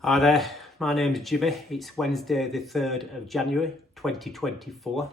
Hi there, my name's Jimmy. It's Wednesday the 3rd of January 2024.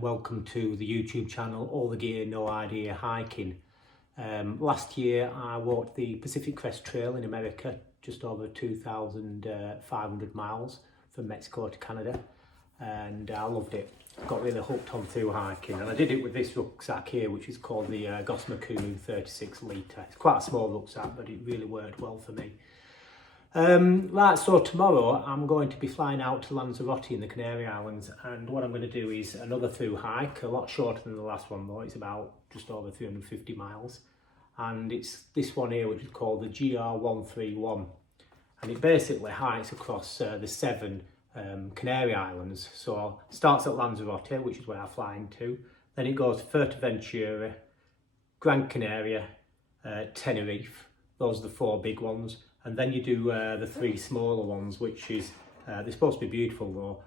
Welcome to the YouTube channel All the Gear No Idea Hiking. Last year I walked the Pacific Crest Trail in America, just over 2,500 miles from Mexico to Canada, and I loved it. Got really hooked on through hiking, and I did it with this rucksack here, which is called the GR131 36 litre. It's quite a small rucksack, but it really worked well for me. So tomorrow I'm going to be flying out to Lanzarote in the Canary Islands, and what I'm going to do is another through hike, a lot shorter than the last one though. It's about just over 350 miles, and it's this one here which is called the GR131, and it basically hikes across the 7 Canary Islands. So it starts at Lanzarote, which is where I fly into, then it goes to Fuerteventura, Gran Canaria, Tenerife. Those are the 4 big ones. And then you do the 3 smaller ones, which is, they're supposed to be beautiful though,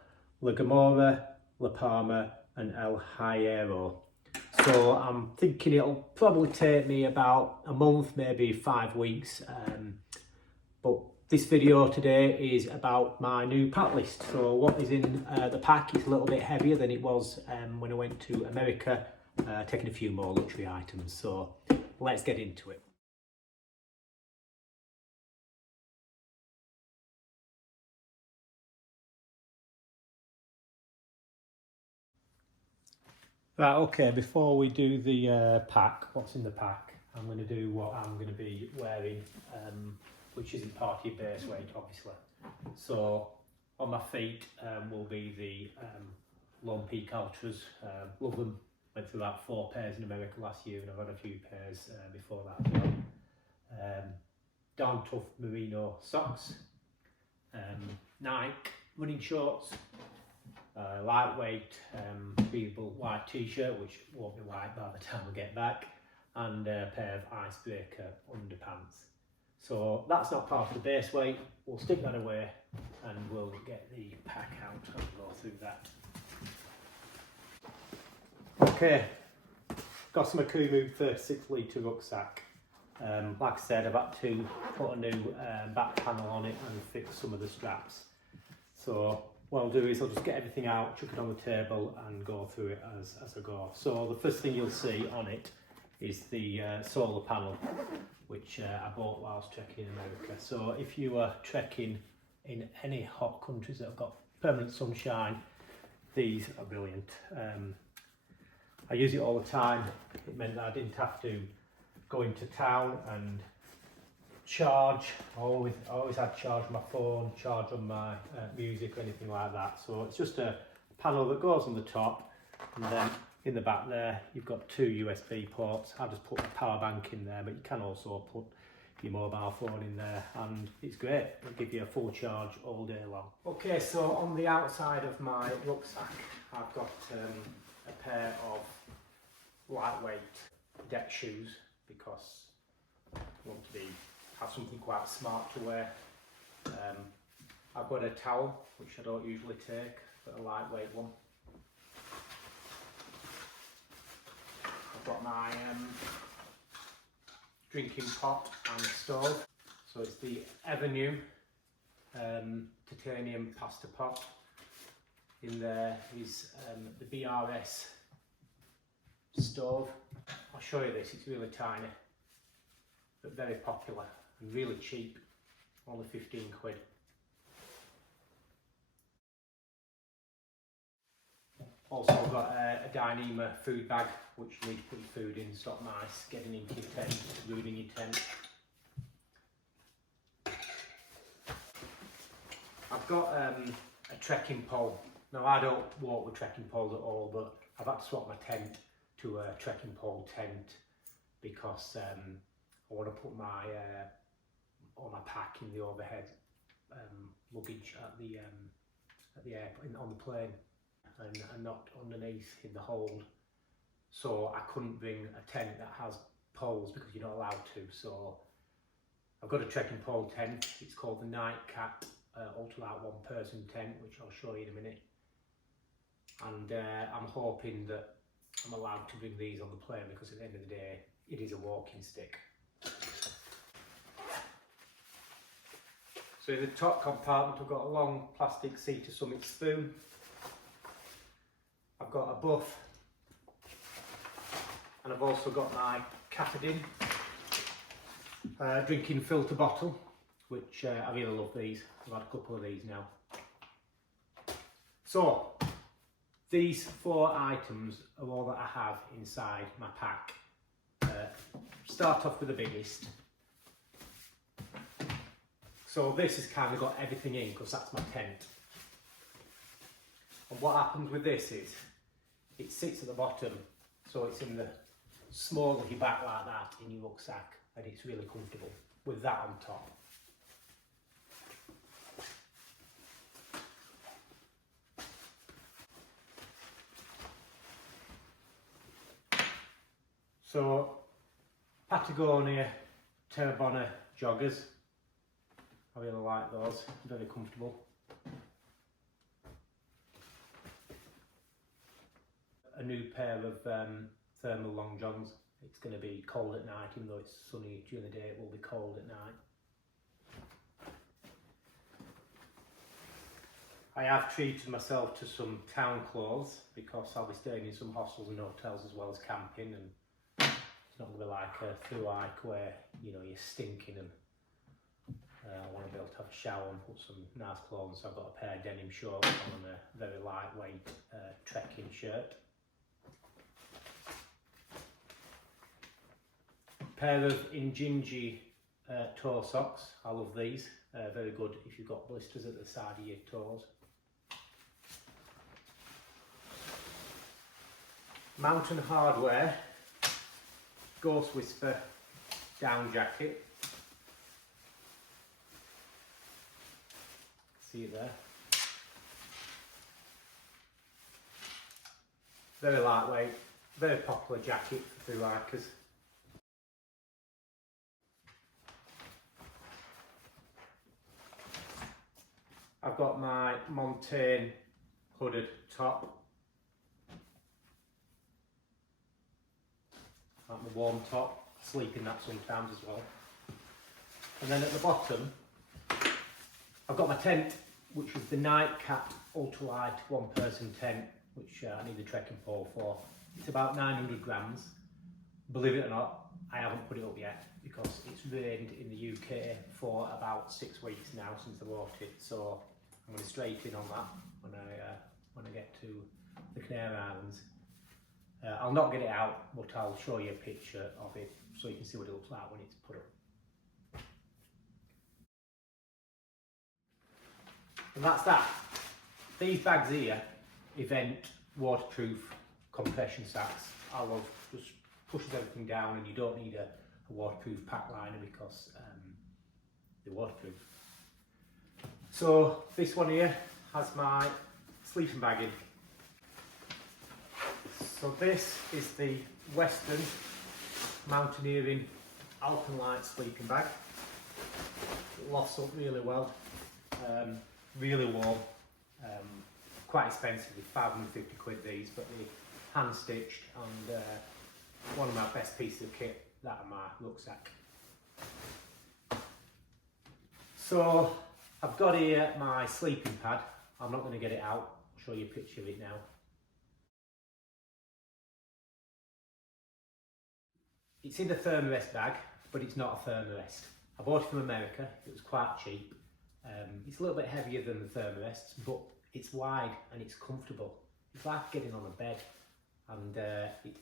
La Gomora, La Palma and El Hierro. So I'm thinking it'll probably take me about a month, maybe 5 weeks. But this video today is about my new pack list. So what is in the pack is a little bit heavier than it was when I went to America, taking a few more luxury items. So let's get into it. Right, okay, before we do the pack, what's in the pack, I'm going to do what I'm going to be wearing, which isn't part of your base weight, obviously. So, on my feet will be the Lone Peak Ultras. Love them. Went through about 4 pairs in America last year, and I've had a few pairs before that as well. Darn Tough Merino socks, Nike running shorts, lightweight breathable white t-shirt, which won't be white by the time we get back, and a pair of icebreaker underpants. So that's not part of the base weight. We'll stick that away and we'll get the pack out and go through that. Okay, Gossamer Kumu 36 litre rucksack. Like I said, I've had to put a new back panel on it and fix some of the straps. So what I'll do is I'll just get everything out, chuck it on the table and go through it as I go. So the first thing you'll see on it is the solar panel, which I bought whilst trekking in America. So if you are trekking in any hot countries that have got permanent sunshine, these are brilliant. I use it all the time. It meant that I didn't have to go into town and charge. I always had charge on my phone, charge on my music or anything like that. So it's just a panel that goes on the top, and then in the back there you've got 2 USB ports. I just put a power bank in there, but you can also put your mobile phone in there, and it's great. It'll give you a full charge all day long. Okay, so on the outside of my rucksack I've got a pair of lightweight deck shoes, because I want to have something quite smart to wear. I've got a towel, which I don't usually take, but a lightweight one. I've got my drinking pot and stove. So it's the Avenue titanium pasta pot. In there is the BRS stove. I'll show you this, it's really tiny, but very popular and really cheap, only 15 quid. Also I've got a Dyneema food bag, which you need to put your food in, stop mice getting into your tent, ruining your tent. I've got a trekking pole. Now I don't walk with trekking poles at all, but I've had to swap my tent to a trekking pole tent because I want to put my all my pack in the overhead luggage at the airport, on the plane, and not underneath in the hold. So I couldn't bring a tent that has poles because you're not allowed to. So I've got a trekking pole tent. It's called the Nightcat ultralight 1-person tent, which I'll show you in a minute. And I'm hoping that I'm allowed to bring these on the plane, because at the end of the day it is a walking stick. So in the top compartment I've got a long plastic Sea to Summit spoon. I've got a buff, and I've also got my Catadin drinking filter bottle, which I really love these. I've had a couple of these now. So these 4 items are all that I have inside my pack. Start off with the biggest. So this has kind of got everything in because that's my tent. And what happens with this is it sits at the bottom, so it's in the small of your back like that in your rucksack, and it's really comfortable with that on top. So Patagonia Terrabonna joggers, I really like those, very comfortable. A new pair of thermal long johns. It's going to be cold at night, even though it's sunny during the day, it will be cold at night. I have treated myself to some town clothes because I'll be staying in some hostels and hotels as well as camping, and it's not going to be like a through hike where you know you're stinking and I want to be able to have a shower and put some nice clothes. So I've got a pair of denim shorts on and a very lightweight trekking shirt. Pair of Injinji toe socks. I love these. Very good if you've got blisters at the side of your toes. Mountain Hardwear Ghost Whisper down jacket. See it there. Very lightweight, very popular jacket for through hikers. I've got my Montane hooded top. Like my warm top, sleep in that sometimes as well. And then at the bottom, I've got my tent, which is the Nightcap ultralight 1-person tent, which I need the trekking pole for. It's about 900 grams. Believe it or not, I haven't put it up yet because it's rained in the UK for about 6 weeks now since I bought it. So I'm going to straight in on that when I get to the Canary Islands. I'll not get it out, but I'll show you a picture of it so you can see what it looks like when it's put up. And that's that. These bags here, event waterproof compression sacks. I love just pushes everything down, and you don't need a waterproof pack liner because they're waterproof. So this one here has my sleeping bag in. So this is the Western Mountaineering Alpenlight sleeping bag. It lofts up really well. Really warm, quite expensive, 550 quid these, but they're hand stitched and one of my best pieces of kit, that and my rucksack. So I've got here my sleeping pad. I'm not going to get it out, I'll show you a picture of it now. It's in the Thermarest bag, but it's not a Thermarest. I bought it from America, it was quite cheap. It's a little bit heavier than the Thermarests, but it's wide and it's comfortable. It's like getting on a bed, and it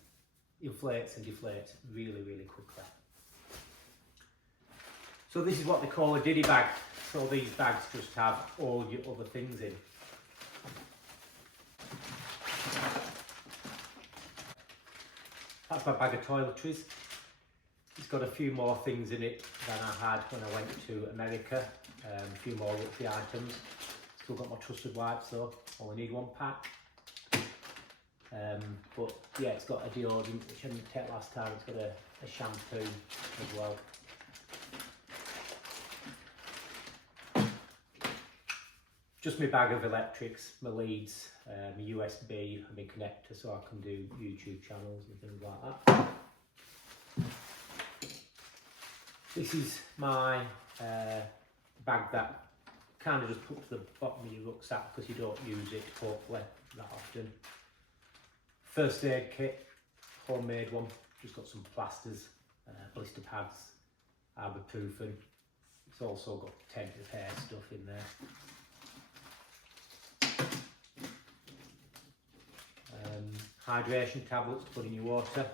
inflates and deflates really, really quickly. So this is what they call a diddy bag. So these bags just have all your other things in. That's my bag of toiletries. It's got a few more things in it than I had when I went to America. A few more luxury items. Still got my trusted wipes though, only need 1 pack. But yeah, it's got a deodorant, which I didn't take last time. It's got a shampoo as well. Just my bag of electrics, my leads, my USB, and my connector so I can do YouTube channels and things like that. This is my bag that kind of just put to the bottom of your rucksack because you don't use it hopefully that often. First aid kit, homemade one, just got some plasters, blister pads, ibuprofen. It's also got protective hair stuff in there. Hydration tablets to put in your water.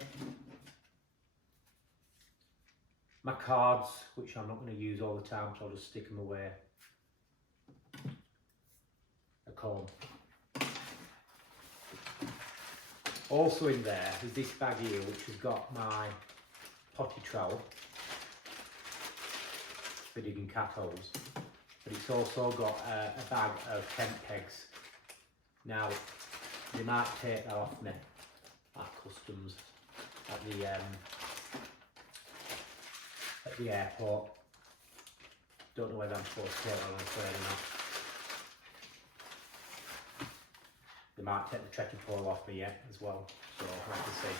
My cards, which I'm not going to use all the time, so I'll just stick them away. A comb. Also in there is this bag here, which has got my potty trowel for digging cat holes, but it's also got a bag of tent pegs. Now, they might take that off me at customs at the airport. Don't know whether I'm supposed to take that on a plane or not. They might take the trekking pole off me yet as well, so I can see.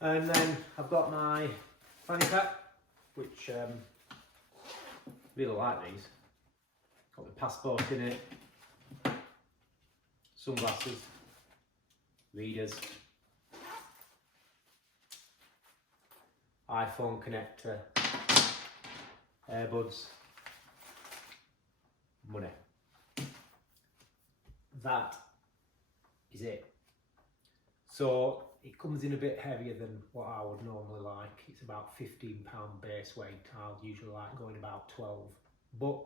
And then I've got my fanny pack, which really like these. Got the passport in it, sunglasses, readers, iPhone connector, earbuds, money. That is it. So it comes in a bit heavier than what I would normally like. It's about £15 base weight. I'll usually like going about 12. But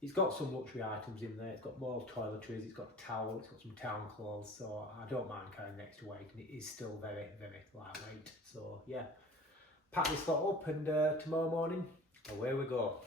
it's got some luxury items in there. It's got more toiletries, it's got a towel, it's got some town clothes. So I don't mind carrying the extra weight, and it is still very, very lightweight. So yeah, pack this lot up, and tomorrow morning, away we go.